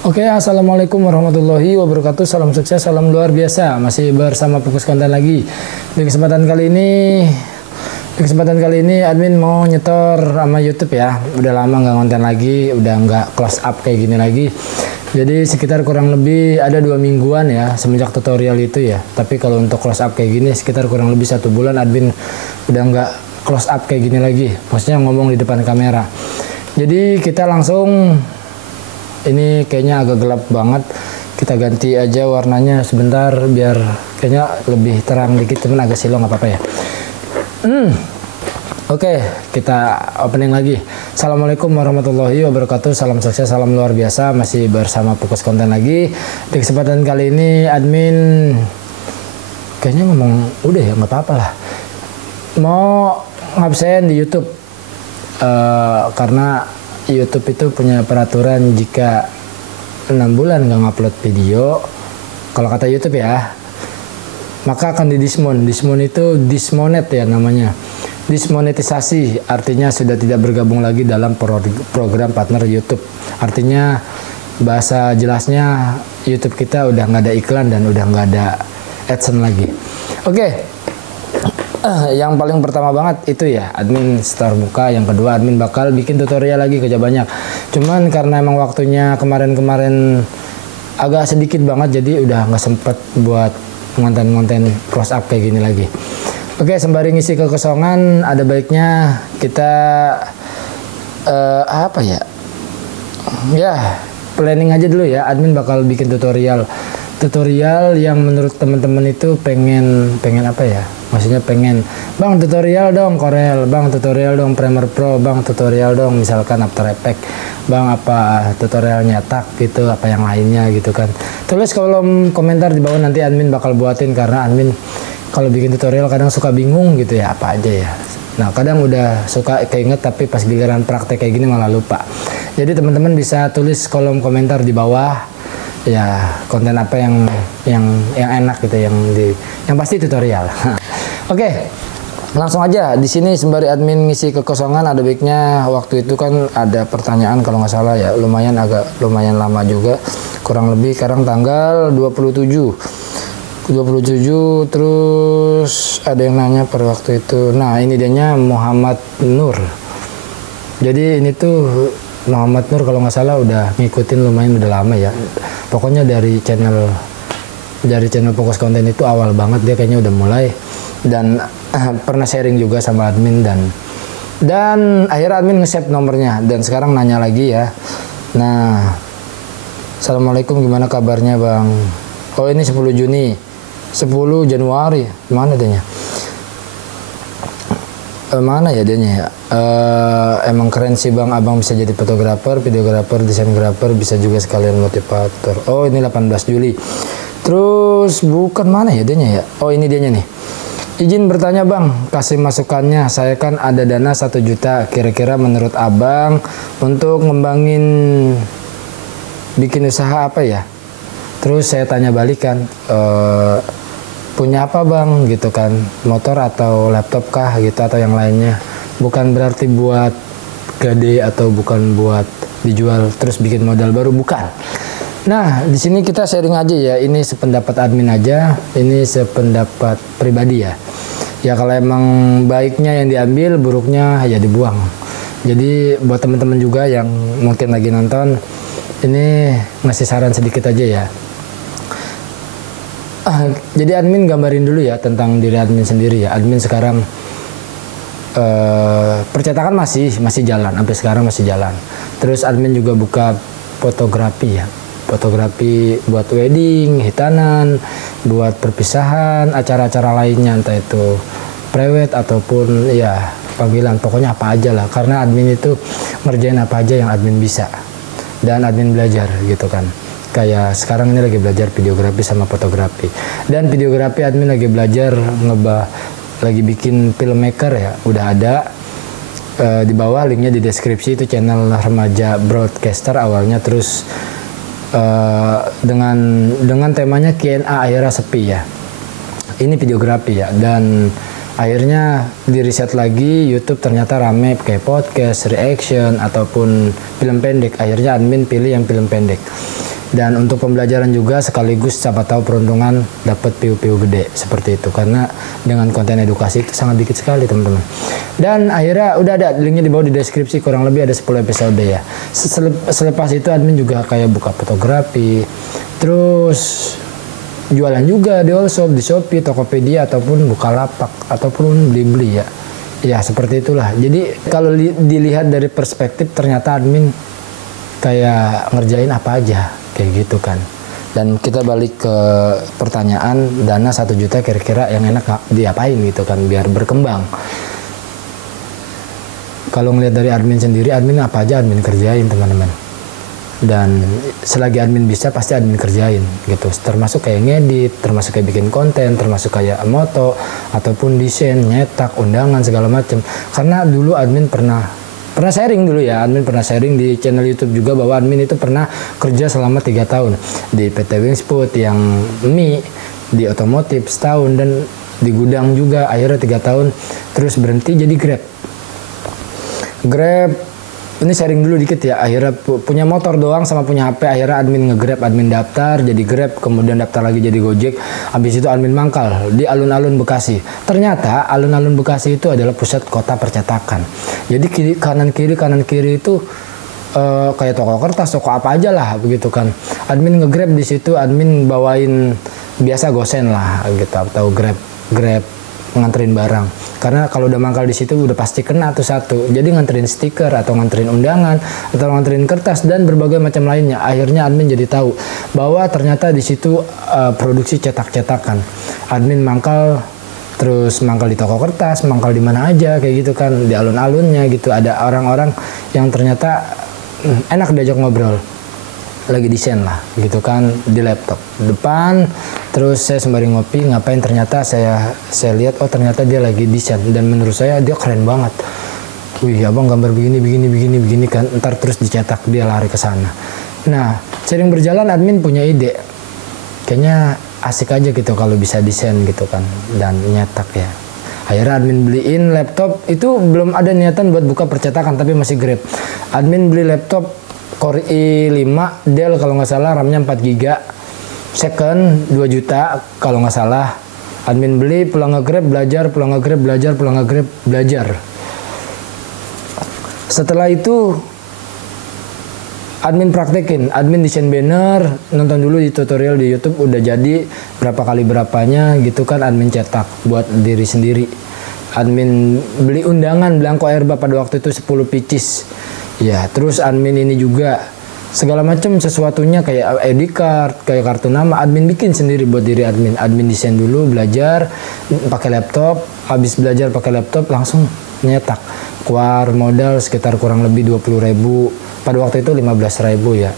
Oke, assalamualaikum warahmatullahi wabarakatuh. Salam sukses, salam luar biasa. Masih bersama Fokus Konten lagi. Di kesempatan kali ini admin mau nyetor sama YouTube ya. Udah lama nggak konten lagi, udah nggak close up kayak gini lagi. Jadi sekitar kurang lebih ada 2 mingguan ya semenjak tutorial itu ya. Tapi kalau untuk close up kayak gini sekitar kurang lebih 1 bulan admin udah nggak close up kayak gini lagi. Maksudnya ngomong di depan kamera. Jadi kita langsung. Ini kayaknya agak gelap banget. Kita ganti aja warnanya sebentar biar kayaknya lebih terang dikit, cuman agak silau nggak apa-apa ya. Oke, kita opening lagi. Assalamualaikum warahmatullahi wabarakatuh. Salam sukses, salam luar biasa. Masih bersama Fokus Konten lagi. Di kesempatan kali ini admin kayaknya ngomong udah ya nggak apa-apa lah. Mau ngabsen di YouTube karena YouTube itu punya peraturan jika 6 bulan nggak ngupload video, kalau kata YouTube ya, maka akan didismon. Dismon itu dismonet ya namanya. Dismonetisasi artinya sudah tidak bergabung lagi dalam program partner YouTube. Artinya bahasa jelasnya YouTube kita udah nggak ada iklan dan udah nggak ada AdSense lagi. Oke. Yang paling pertama banget itu ya admin start buka, yang kedua admin bakal bikin tutorial lagi kerja banyak. Cuman karena emang waktunya kemarin agak sedikit banget jadi udah nggak sempet buat konten-konten close up kayak gini lagi. Oke, sembari ngisi kekosongan ada baiknya kita apa ya? Ya, planning aja dulu ya. Admin bakal bikin tutorial yang menurut teman-teman itu pengen apa ya, maksudnya pengen bang tutorial dong Corel, bang tutorial dong Premiere Pro, bang tutorial dong misalkan After Effects, bang apa tutorial nyetak gitu, apa yang lainnya gitu kan. Tulis kolom komentar di bawah, nanti admin bakal buatin, karena admin kalau bikin tutorial kadang suka bingung gitu ya apa aja ya. Nah kadang udah suka keinget tapi pas giliran praktek kayak gini malah lupa. Jadi teman-teman bisa tulis kolom komentar di bawah ya konten apa yang enak gitu, yang pasti tutorial. Oke, langsung aja di sini sembari admin ngisi kekosongan ada baiknya waktu itu kan ada pertanyaan kalau nggak salah ya, lumayan lama juga, kurang lebih sekarang tanggal 27 terus ada yang nanya per waktu itu. Nah ini dianya Muhammad Nur. Jadi ini tuh Muhammad Nur kalau nggak salah udah ngikutin lumayan udah lama ya. Pokoknya dari channel Fokus Konten itu awal banget dia kayaknya udah mulai, dan pernah sharing juga sama admin dan akhirnya admin nge-save nomornya dan sekarang nanya lagi ya. Nah, assalamualaikum gimana kabarnya bang? Oh ini 10 Januari mana adanya? Mana ya dianya ya? Emang keren sih bang, abang bisa jadi fotografer, videografer, desaingrafer, bisa juga sekalian motivator. Oh ini 18 Juli. Terus bukan mana ya dianya ya? Oh ini dianya nih. Izin bertanya bang, kasih masukannya. Saya kan ada dana 1 juta. Kira-kira menurut abang untuk ngembangin bikin usaha apa ya? Terus saya tanya balikan. Punya apa bang gitu kan, motor atau laptop kah gitu atau yang lainnya, bukan berarti buat gade atau bukan buat dijual terus bikin modal baru, bukan. Nah di sini kita sharing aja ya, ini sependapat admin aja, ini sependapat pribadi ya. Ya kalau emang baiknya yang diambil, buruknya ya dibuang. Jadi buat teman-teman juga yang mungkin lagi nonton, ini ngasih saran sedikit aja ya. Jadi admin gambarin dulu ya tentang diri admin sendiri ya. Admin sekarang percetakan masih jalan, sampai sekarang masih jalan. Terus admin juga buka fotografi ya, fotografi buat wedding, hitanan, buat perpisahan, acara-acara lainnya, entah itu prewed ataupun ya panggilan, pokoknya apa aja lah. Karena admin itu ngerjain apa aja yang admin bisa dan admin belajar gitu kan. Kayak sekarang ini lagi belajar videografi sama fotografi, dan videografi admin lagi belajar lagi bikin filmmaker ya, udah ada di bawah linknya di deskripsi, itu channel remaja broadcaster awalnya. Terus dengan temanya Q&A akhirnya sepi ya, ini videografi ya, dan akhirnya di riset lagi YouTube ternyata rame kayak podcast, reaction ataupun film pendek. Akhirnya admin pilih yang film pendek. Dan untuk pembelajaran juga sekaligus siapa tahu peruntungan dapat PU-PU gede seperti itu, karena dengan konten edukasi itu sangat dikit sekali teman-teman. Dan akhirnya udah ada linknya di bawah di deskripsi, kurang lebih ada 10 episode ya. Selepas itu admin juga kayak buka fotografi, terus jualan juga di Allshop, di Shopee, Tokopedia, ataupun Bukalapak, ataupun Blibli ya. Ya seperti itulah. Jadi kalau dilihat dari perspektif ternyata admin kayak ngerjain apa aja kayak gitu kan. Dan kita balik ke pertanyaan, dana 1 juta kira-kira yang enak diapain gitu kan biar berkembang. Kalau ngelihat dari admin sendiri, admin apa aja admin kerjain teman-teman. Dan selagi admin bisa pasti admin kerjain gitu, termasuk kayak ngedit, termasuk kayak bikin konten, termasuk kayak moto ataupun desain, nyetak, undangan segala macam. Karena dulu admin pernah sharing dulu ya, admin pernah sharing di channel YouTube juga bahwa admin itu pernah kerja selama 3 tahun di PT Wingsput yang mie, di otomotif setahun, dan di gudang juga akhirnya 3 tahun, terus berhenti jadi Grab. Ini sharing dulu dikit ya, akhirnya punya motor doang sama punya HP, akhirnya admin nge-Grab, admin daftar jadi Grab, kemudian daftar lagi jadi Gojek, habis itu admin mangkal di alun-alun Bekasi. Ternyata alun-alun Bekasi itu adalah pusat kota percetakan. Jadi kanan kiri itu kayak toko kertas, toko apa aja lah begitu kan. Admin nge-Grab di situ, admin bawain biasa gosen lah gitu, atau Grab nganterin barang. Karena kalau udah mangkal di situ udah pasti kena tuh satu. Jadi nganterin stiker atau nganterin undangan atau nganterin kertas dan berbagai macam lainnya. Akhirnya admin jadi tahu bahwa ternyata di situ produksi cetak-cetakan. Admin mangkal, terus mangkal di toko kertas, mangkal di mana aja kayak gitu kan, di alun-alunnya gitu. Ada orang-orang yang ternyata enak diajak ngobrol, lagi desain lah gitu kan di laptop depan, terus saya sembari ngopi ngapain, ternyata saya lihat oh ternyata dia lagi desain, dan menurut saya dia keren banget. Wih abang gambar begini kan, ntar terus dicetak, dia lari ke sana. Nah sering berjalan admin punya ide, kayaknya asik aja gitu kalau bisa desain gitu kan dan nyetak ya. Akhirnya admin beliin laptop, itu belum ada niatan buat buka percetakan tapi masih Grab. Admin beli laptop Core i5 Dell kalau nggak salah, RAM-nya 4 GB, second 2 juta kalau nggak salah. Admin beli, pulang nge-Grab belajar, pulang nge-Grab belajar, pulang nge-Grab belajar. Setelah itu admin praktekin, admin desain banner, nonton dulu di tutorial di YouTube udah jadi berapa kali berapanya gitu kan, admin cetak buat diri sendiri. Admin beli undangan belangko airba pada waktu itu 10 pieces. Ya, terus admin ini juga segala macam sesuatunya kayak ID card, kayak kartu nama, admin bikin sendiri buat diri admin. Admin desain dulu, belajar pakai laptop, habis belajar pakai laptop langsung nyetak. Keluar modal sekitar kurang lebih 20.000. Pada waktu itu 15.000 ya,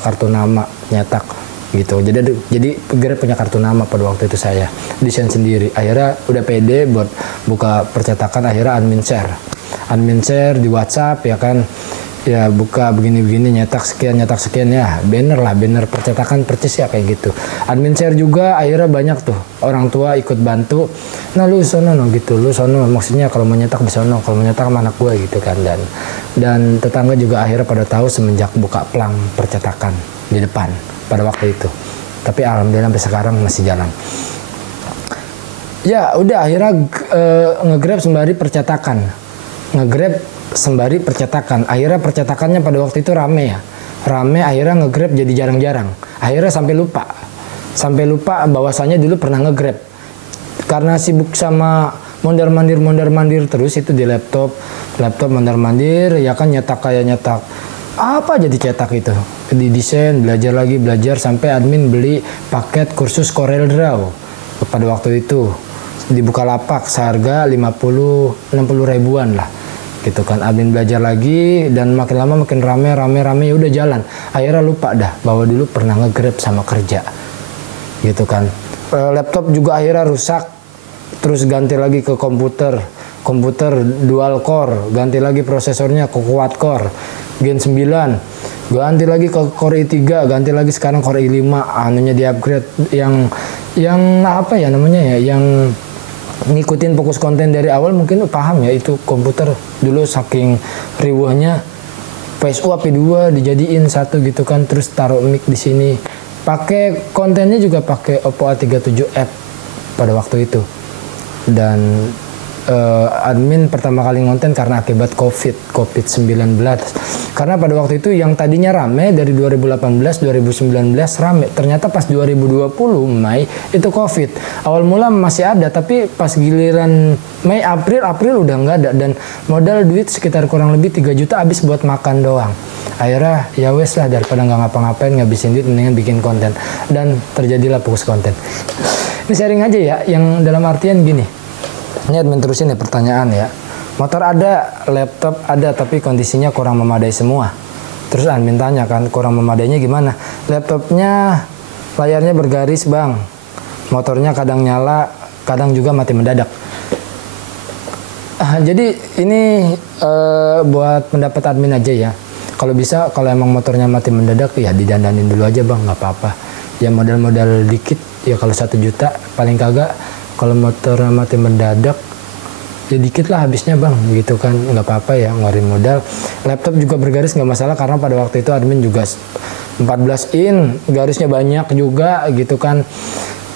kartu nama nyetak gitu. Jadi Grab punya kartu nama pada waktu itu, saya desain sendiri. Akhirnya udah pede buat buka percetakan, akhirnya admin share di WhatsApp ya kan, ya buka begini-begini, nyetak sekian ya, banner percetakan percis ya kayak gitu. Admin share juga, akhirnya banyak tuh orang tua ikut bantu. Nah lu sono no gitu, lu sono, maksudnya kalau mau nyetak di sono, kalau mau nyetak sama anak gue gitu kan. Dan tetangga juga akhirnya pada tahu semenjak buka plang percetakan di depan pada waktu itu. Tapi alhamdulillah sampai sekarang masih jalan. Ya udah akhirnya nge-Grab sembari percetakan. Akhirnya percetakannya pada waktu itu rame, akhirnya nge-Grab jadi jarang-jarang. Akhirnya sampai lupa bahwasanya dulu pernah nge-Grab. Karena sibuk sama mondar-mandir terus itu di laptop mondar-mandir ya kan, nyetak apa jadi cetak itu, di desain, belajar sampai admin beli paket kursus Corel Draw pada waktu itu di Bukalapak seharga 50-60 ribuan lah gitu kan. Admin belajar lagi dan makin lama makin rame ya udah jalan. Akhirnya lupa dah bahwa dulu pernah nge-Grab sama kerja gitu kan. Laptop juga akhirnya rusak, terus ganti lagi ke komputer dual core, ganti lagi prosesornya ke quad core Gen 9, ganti lagi ke Core i3, ganti lagi sekarang Core i5, anunya di upgrade yang apa ya namanya ya, yang ngikutin fokus konten dari awal mungkin paham ya, itu komputer dulu saking riwahnya PSU AP2 dijadiin satu gitu kan, terus taruh mic di sini. Pakai kontennya juga pakai Oppo A37F pada waktu itu. Dan admin pertama kali ngonten karena akibat COVID-19. Karena pada waktu itu yang tadinya rame dari 2018, 2019 rame. Ternyata pas 2020 Mei itu COVID. Awal mula masih ada, tapi pas giliran Mei, April udah nggak ada. Dan modal duit sekitar kurang lebih 3 juta habis buat makan doang. Akhirnya ya wes lah, daripada nggak ngapa-ngapain ngabisin duit mendingan bikin konten. Dan terjadilah Fokus Konten. Ini sharing aja ya, yang dalam artian gini. Ini admin terusin ya pertanyaan ya. Motor ada, laptop ada, tapi kondisinya kurang memadai semua. Terus admin tanya kan, kurang memadainya gimana? Laptopnya layarnya bergaris bang. Motornya kadang nyala, kadang juga mati mendadak. Jadi ini buat pendapat admin aja ya. Kalau bisa, kalau emang motornya mati mendadak ya didandanin dulu aja bang, nggak apa-apa. Ya modal-modal dikit, ya kalau 1 juta paling kagak. Kalau motor mati mendadak ya dikit lah habisnya bang, gitu kan, nggak apa-apa ya ngeluarin modal. Laptop juga bergaris nggak masalah, karena pada waktu itu admin juga 14 in, garisnya banyak juga gitu kan.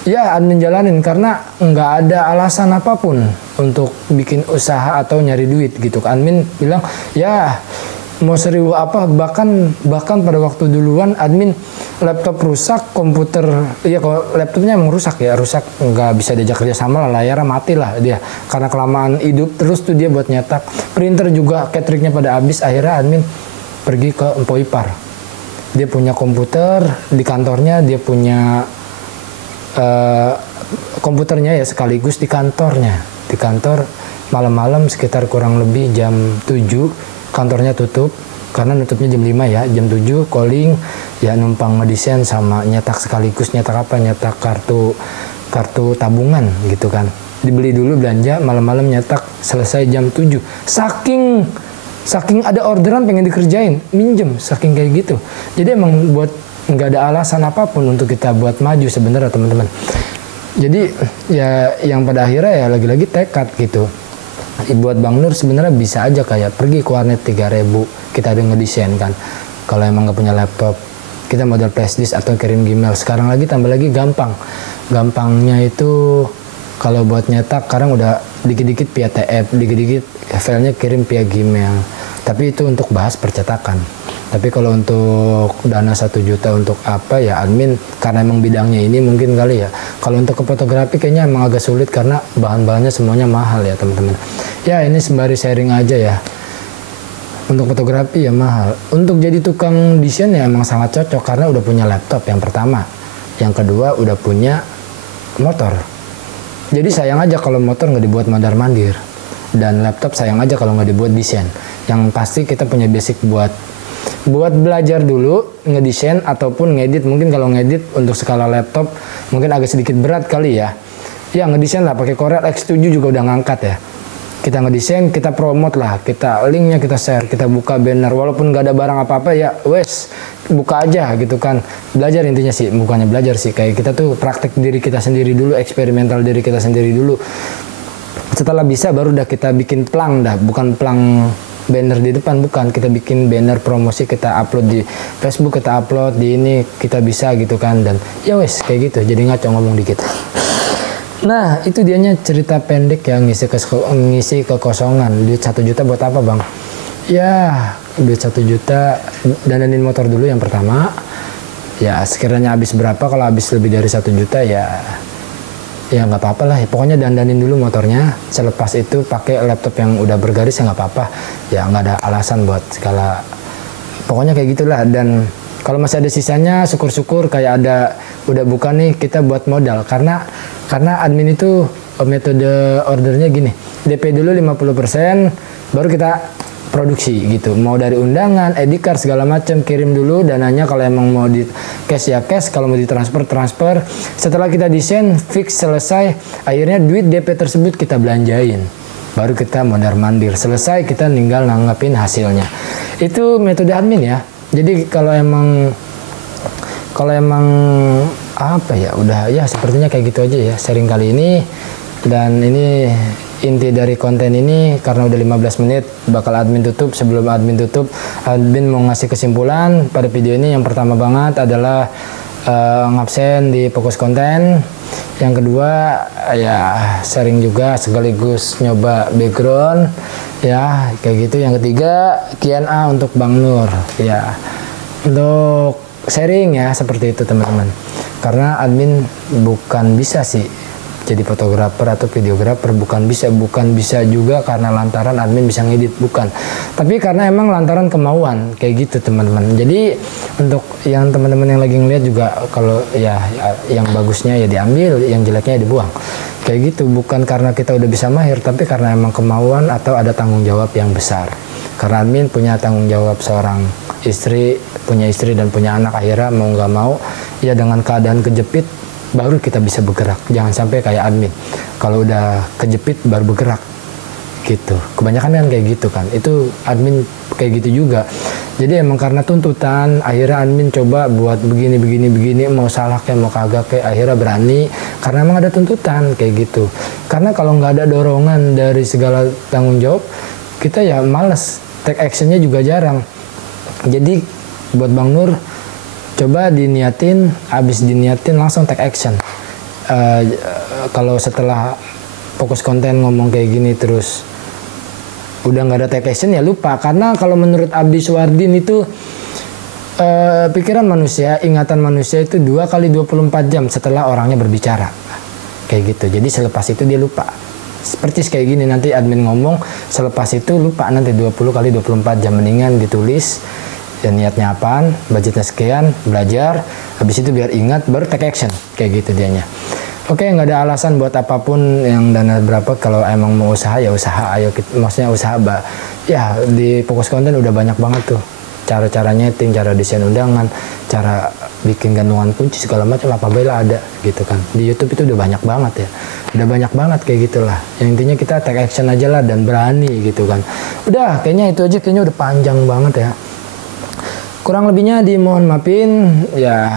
Ya admin jalanin karena nggak ada alasan apapun untuk bikin usaha atau nyari duit gitu. Admin bilang ya mau 1000 apa, bahkan pada waktu duluan admin laptop rusak, komputer iya kalau laptopnya emang rusak nggak bisa diajak kerja sama lah, layarnya mati lah dia karena kelamaan hidup terus tuh dia buat nyetak. Printer juga ketriknya pada habis, akhirnya admin pergi ke Empo Ipar. Dia punya komputer di kantornya, dia punya komputernya ya sekaligus di kantor malam-malam sekitar kurang lebih jam 7 kantornya tutup karena nutupnya jam 5 ya, jam 7 calling ya, numpang ngedesain sama nyetak sekaligus. Nyetak apa? Nyetak kartu tabungan gitu kan. Dibeli dulu belanja, malam-malam nyetak, selesai jam 7. Saking ada orderan pengen dikerjain, minjem, saking kayak gitu. Jadi emang buat nggak ada alasan apapun untuk kita buat maju sebenarnya teman-teman. Jadi ya yang pada akhirnya ya lagi-lagi tekad gitu. Buat Bang Nur sebenarnya bisa aja kayak pergi ke warnet 3.000, kita ada ngedesain kan. Kalau emang nggak punya laptop, kita modal flash disk atau kirim Gmail. Sekarang lagi tambah lagi gampangnya itu kalau buat nyetak sekarang udah dikit-dikit via TF, dikit-dikit filenya kirim via Gmail. Tapi itu untuk bahas percetakan. Tapi kalau untuk dana 1 juta untuk apa ya admin, karena emang bidangnya ini mungkin kali ya. Kalau untuk ke fotografi kayaknya emang agak sulit karena bahan-bahannya semuanya mahal ya teman-teman. Ya ini sembari sharing aja ya. Untuk fotografi ya mahal. Untuk jadi tukang desain ya emang sangat cocok karena udah punya laptop yang pertama. Yang kedua udah punya motor. Jadi sayang aja kalau motor nggak dibuat mandar-mandir. Dan laptop sayang aja kalau nggak dibuat desain. Yang pasti kita punya basic buat belajar dulu ngedesain ataupun ngedit. Mungkin kalau ngedit untuk skala laptop mungkin agak sedikit berat kali ya. Ya ngedesain lah pakai Corel X7 juga udah ngangkat ya. Kita ngedesain, kita promote lah, kita linknya kita share, kita buka banner walaupun gak ada barang apa-apa ya wes buka aja gitu kan. Belajar intinya sih, bukannya belajar sih, kayak kita tuh praktek diri kita sendiri dulu, eksperimental diri kita sendiri dulu. Setelah bisa baru udah kita bikin plang dah, bukan plang banner di depan, bukan, kita bikin banner promosi, kita upload di Facebook, kita upload di ini, kita bisa gitu kan. Dan ya wes kayak gitu, jadi ngaco ngomong dikit. Nah itu dianya cerita pendek ya, ngisi kekosongan. Duit 1 juta buat apa bang? Ya duit 1 juta dandanin motor dulu yang pertama. Ya sekiranya habis berapa, kalau habis lebih dari 1 juta ya nggak apa-apa lah. Pokoknya dandanin dulu motornya. Selepas itu pakai laptop yang udah bergaris ya nggak apa-apa. Ya nggak ada alasan buat segala. Pokoknya kayak gitulah. Dan kalau masih ada sisanya syukur-syukur kayak ada udah buka nih, kita buat modal. Karena admin itu metode ordernya gini, DP dulu 50%, baru kita produksi gitu. Mau dari undangan, edit card segala macam, kirim dulu dananya. Kalau emang mau di cash ya cash, kalau mau transfer. Setelah kita desain fix selesai, akhirnya duit DP tersebut kita belanjain. Baru kita mondar-mandir. Selesai kita tinggal nanggepin hasilnya. Itu metode admin ya. Jadi kalau emang apa ya, udah ya sepertinya kayak gitu aja ya sharing kali ini. Dan ini inti dari konten ini karena udah 15 menit bakal admin tutup. Sebelum admin tutup, admin mau ngasih kesimpulan pada video ini. Yang pertama banget adalah ngabsen di fokus konten. Yang kedua ya sharing juga sekaligus nyoba background ya kayak gitu. Yang ketiga Q&A untuk Bang Nur ya, untuk sharing ya seperti itu teman-teman. Karena admin bukan bisa sih jadi fotografer atau videografer, bukan bisa juga karena lantaran admin bisa ngedit, bukan, tapi karena emang lantaran kemauan kayak gitu teman-teman. Jadi untuk yang teman-teman yang lagi ngeliat juga, kalau ya yang bagusnya ya diambil, yang jeleknya ya dibuang kayak gitu, bukan karena kita udah bisa mahir, tapi karena emang kemauan atau ada tanggung jawab yang besar. Karena admin punya tanggung jawab seorang istri, punya istri dan punya anak, akhirnya mau nggak mau ya dengan keadaan kejepit baru kita bisa bergerak. Jangan sampai kayak admin kalau udah kejepit baru bergerak gitu. Kebanyakan kan kayak gitu kan, itu admin kayak gitu juga. Jadi emang karena tuntutan akhirnya admin coba buat begini, mau salah kayak mau kagak kayak, akhirnya berani karena emang ada tuntutan kayak gitu. Karena kalau nggak ada dorongan dari segala tanggung jawab, kita ya males, take actionnya juga jarang. Jadi buat Bang Nur, coba diniatin, abis diniatin langsung take action. Kalau setelah fokus konten ngomong kayak gini terus udah nggak ada take action ya lupa. Karena kalau menurut Abdi Suwardin itu pikiran manusia, ingatan manusia itu 2 kali 24 jam setelah orangnya berbicara kayak gitu. Jadi selepas itu dia lupa. Seperti kayak gini, nanti admin ngomong selepas itu lupa, nanti 20 kali 24 jam. Mendingan ditulis ya niatnya apaan, budgetnya sekian, belajar, habis itu biar ingat baru take action kayak gitu dianya. Oke, nggak ada alasan buat apapun yang dana berapa. Kalau emang mau usaha ya usaha, ayo maksudnya usaha ya di fokus konten udah banyak banget tuh cara-cara nyeting, cara desain undangan, cara bikin gantungan kunci segala macam, apa bela ada gitu kan. Di YouTube itu udah banyak banget ya, udah banyak banget kayak gitulah. Yang intinya kita take action aja lah dan berani gitu kan. Udah, kayaknya itu aja, kayaknya udah panjang banget ya. Kurang lebihnya dimohon maafin ya.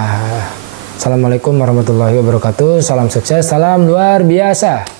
Assalamualaikum warahmatullahi wabarakatuh. Salam sukses, salam luar biasa.